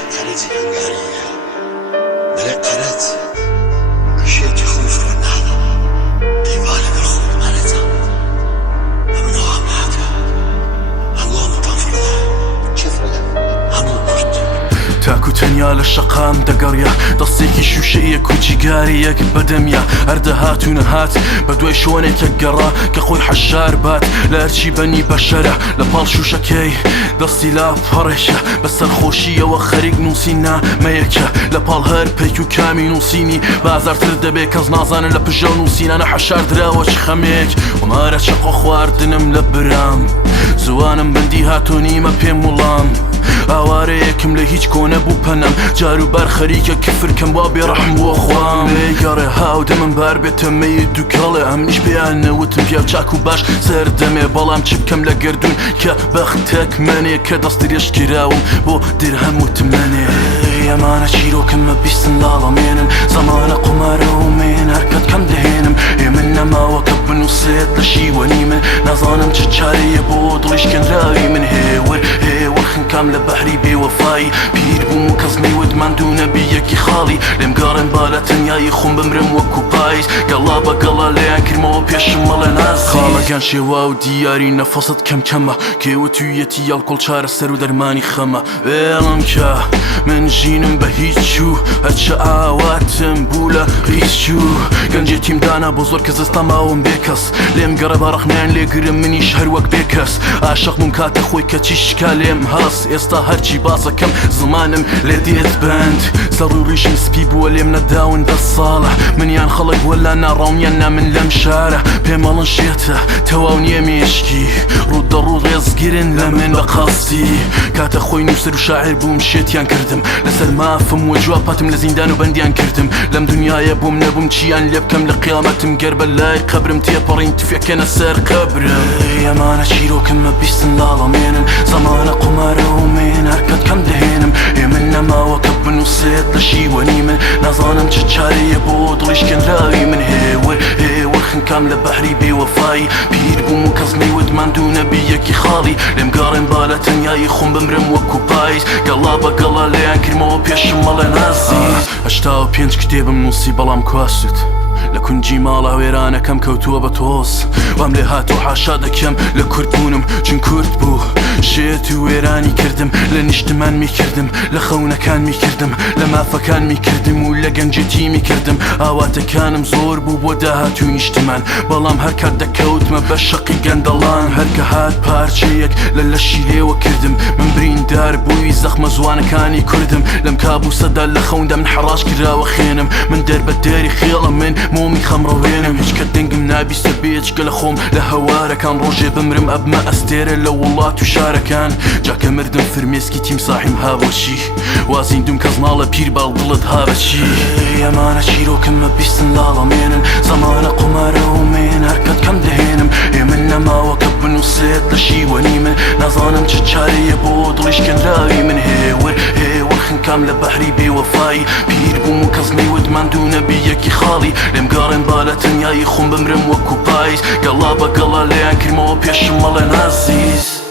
قريتي هنغارية بلا قرات مشيتي خوف رناضة ديوالك الخوف مالتها ممنوع معك اللهم تنفرضها شفرها همو برد تاكو تنيا للشقام دقريا دستيكي شوشية كوچي قاريك بدميا اردهات ونهات بدوي شونيك يقرا كخوي حشار بات لارشي بني بشرة لبال شوشكي دستي لا بارشة بس الخوشية وخريق نوسينا ميكا لبال هر بيكو كامي نوسيني بازار تردبي كز نازان لبجو نوسينا انا حشار دراوش خميك ومارا شقو خواردنم لبرام زوانم بندي هاتوني ما بيم ولام ئاوارەیەکم لە هیچ کۆنە بوو پەنەم جاروبار خەریکە کفرکەم وا بێڕەحم بۆ خوام لێگەڕێ هاو دەمم بار بێتە مەی دووکەڵێ ئەمنیش پێیان نەوتم پیاو چاک و باش سەر دەمێ بەڵام چ بکەم لە گردون کە بەختێک منێ کە دەستریش کراوم بۆ درهەم وتمەنێ ئەمانە چیرۆکممە بیستن لاڵەمێنن زەمانە قومارە و مێن هەرکەت کەم دەهێنم من نەماوە کە بنووسێت لە شیوەنی من نازانم چ چارەیە بۆ دڵیشکێنراوی من هێور خنکام لە بەحری بێوەفایی پیر بووم و کەس نەیوت ماندوو نەبی یەکی خاڵی لێم گەڕێن با لە تەنیایی خۆم بمرم وەکو پاییز گەڵا بەگەڵا لەیان کردمەوە پێشم مەڵێ نازی خاڵەگەن شێوا و دیاری نەفەست کەم کەمە کێوەتویەتی یاڵکۆڵ چارە سەر و دەرمانی خەمە وێڵم کە من ژینم بە هیچ چوو هەرچە ئاواتم بوو لە هیچ چوو گەنجێتیم دانا بۆ زۆر کەس دەستا ماوم بێکەس لێم گەڕە باڕەخنیان لێگرم منیش هەر وەک بێکەس عاشق بووم کاتە خۆی کەچی شکا لێم هەست ئێستا هەرچی باسەکەم زمانم لێ دێت بند سەڕ و ڕیشم سپی بووە لێم نەداون 10 ساڵە منیان خەڵک وەلا ناڕاومیان نا من لەم شارە پێمەڵن شێتە تەواو نییە مێشکی ڕوودەڕوو ڕێزگرن لە من بە قاستی کاتە خۆی نووسەر و شاعر بووم شێتیان کردم لەسەر مافم وە جواباتم لە زیندان و بەندیان کردم لەم دنیاە بووم نەبووم چیان لێ بکەم لە قیامەتم گەر بە لای قەبرم تێپەڕین تفێکەنە سەر قەبرم ئەمانە چیرۆکممە بیستن لاڵەمێنن زەمانە قومارە و من هەرکەت کەم دەهێنم من نەماوە کە بنووسێت لە شیوەنی من نازانم چ چارەیە بۆ دڵیشکێنراوی من هێور خنکام لە بەحری بێوەفایی پیر بووم و کەس نەیوت ماندوو نەبی یەکی خاڵی لێم گەڕێن با لە تەنیایی خۆم بمرم وەکو پاییز گەڵا بەگەڵا لەیان کردمەوە پێشم مەڵێ نازی 85 کتێبم نووسی بەڵام کواسوت لە کونجی ماڵا وێرانەکەم کەوتووە بە تۆز وام لێ هاتوو حاشا دەکەم لە کورتبوونم چون کورت بوو شێت و وێرانی کردم لە نیشتمان میکردم لە خەونەکان میکردم لە مافەکان میکردم و لە گەنجێتی میکردم ئاواتەکانم زۆر بوو بۆ داهاتوو نیشتمان بەڵام هەر کات دەکەوتمە بە شەقی گەندەڵان هەرکە هات پارچەیەک لە لەشی لێوە کردم من بریندار بووی زەخمە زوانەکانی کوردم لەم کابوسەدا لە خەوندا من حەڕاش کراوە خێنم من دەربەداری خێڵە من مومی خەمڕەوێنم هیچ کە دەنگم نابیستە بێچکە لە خۆم لە هەوارەکان ڕۆژێ بمرم ئەبمە ئەستێرە لە وڵات و شارەکان جاکە مردم فرمێسکی تیمساحیم هاوەچی وازیندوم کەس ناڵە پیر باڵدڵت هاوەچی ئەمانە چیرۆکممە بیستن لاڵەمێنن زەمانە قومارە و من هەرکەت کەم دەهێنم من نەماوە کە بنووسێت لە شیوەنی من نازانم چ چارەیە بۆ دڵیشکێنراوی من هێور خنکام لە بەحری بێوەفایی پیر بووم و کەس نەیوت ماندوو نەبی یەکی خاڵی لێم گەڕێن با لە تەنیایی خۆم بمرم وەکو پاییز گەڵا بەگەڵا لەیان کردمەوە پێشم مەڵێ نازیز